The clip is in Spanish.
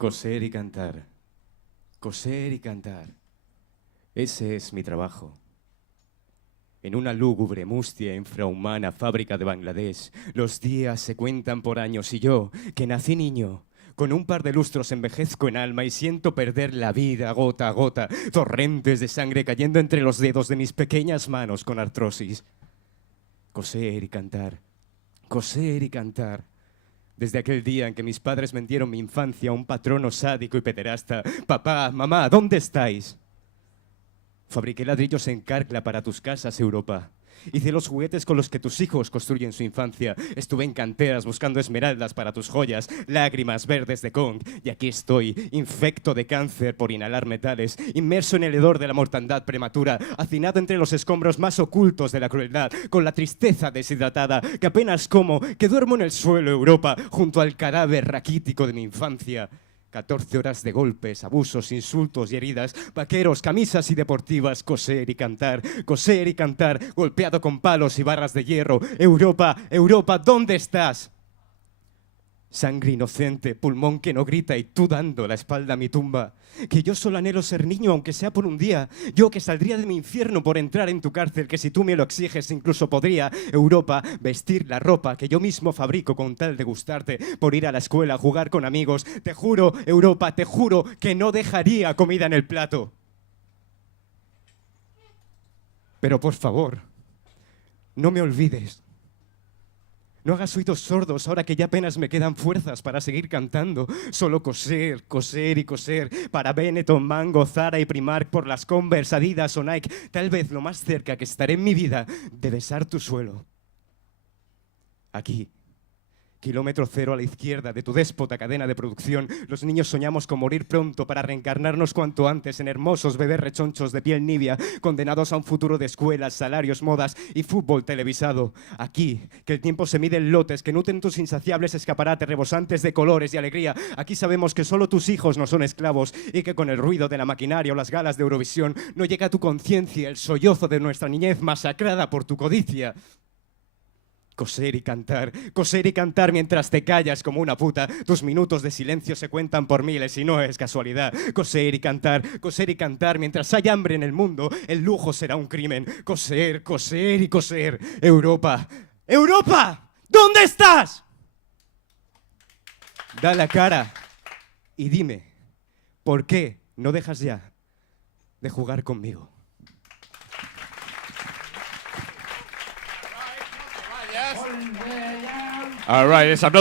Coser y cantar. Coser y cantar. Ese es mi trabajo. En una lúgubre, mustia, infrahumana fábrica de Bangladesh, los días se cuentan por años y yo, que nací niño, con un par de lustros envejezco en alma y siento perder la vida gota a gota, torrentes de sangre cayendo entre los dedos de mis pequeñas manos con artrosis. Coser y cantar, coser y cantar. Desde aquel día en que mis padres vendieron mi infancia a un patrono sádico y pederasta. Papá, mamá, ¿dónde estáis? Fabriqué ladrillos en Carcla para tus casas, Europa. Hice los juguetes con los que tus hijos construyen su infancia. Estuve en canteras buscando esmeraldas para tus joyas, lágrimas verdes de Kong. Y aquí estoy, infecto de cáncer por inhalar metales, inmerso en el hedor de la mortandad prematura, hacinado entre los escombros más ocultos de la crueldad, con la tristeza deshidratada, que apenas como, que duermo en el suelo, Europa, junto al cadáver raquítico de mi infancia. 14 horas de golpes, abusos, insultos y heridas, vaqueros, camisas y deportivas, coser y cantar, golpeado con palos y barras de hierro. Europa, Europa, ¿dónde estás? Sangre inocente, pulmón que no grita y tú dando la espalda a mi tumba. Que yo solo anhelo ser niño, aunque sea por un día. Yo que saldría de mi infierno por entrar en tu cárcel, que si tú me lo exiges incluso podría, Europa, vestir la ropa que yo mismo fabrico con tal de gustarte, por ir a la escuela, jugar con amigos. Te juro, Europa, te juro que no dejaría comida en el plato. Pero por favor, no me olvides. No hagas oídos sordos ahora que ya apenas me quedan fuerzas para seguir cantando. Solo coser, coser y coser para Benetton, Mango, Zara y Primark, por las Converse, Adidas o Nike. Tal vez lo más cerca que estaré en mi vida de besar tu suelo. Aquí. Kilómetro cero a la izquierda de tu déspota cadena de producción, los niños soñamos con morir pronto para reencarnarnos cuanto antes en hermosos bebés rechonchos de piel nibia, condenados a un futuro de escuelas, salarios, modas y fútbol televisado. Aquí, que el tiempo se mide en lotes que nutren tus insaciables escaparates rebosantes de colores y alegría. Aquí sabemos que solo tus hijos no son esclavos y que con el ruido de la maquinaria o las galas de Eurovisión no llega a tu conciencia el sollozo de nuestra niñez masacrada por tu codicia. Coser y cantar mientras te callas como una puta. Tus minutos de silencio se cuentan por miles y no es casualidad. Coser y cantar mientras hay hambre en el mundo. El lujo será un crimen. Coser, coser y coser. Europa, Europa, ¿dónde estás? Da la cara y dime, ¿por qué no dejas ya de jugar conmigo? All right, ese aplauso.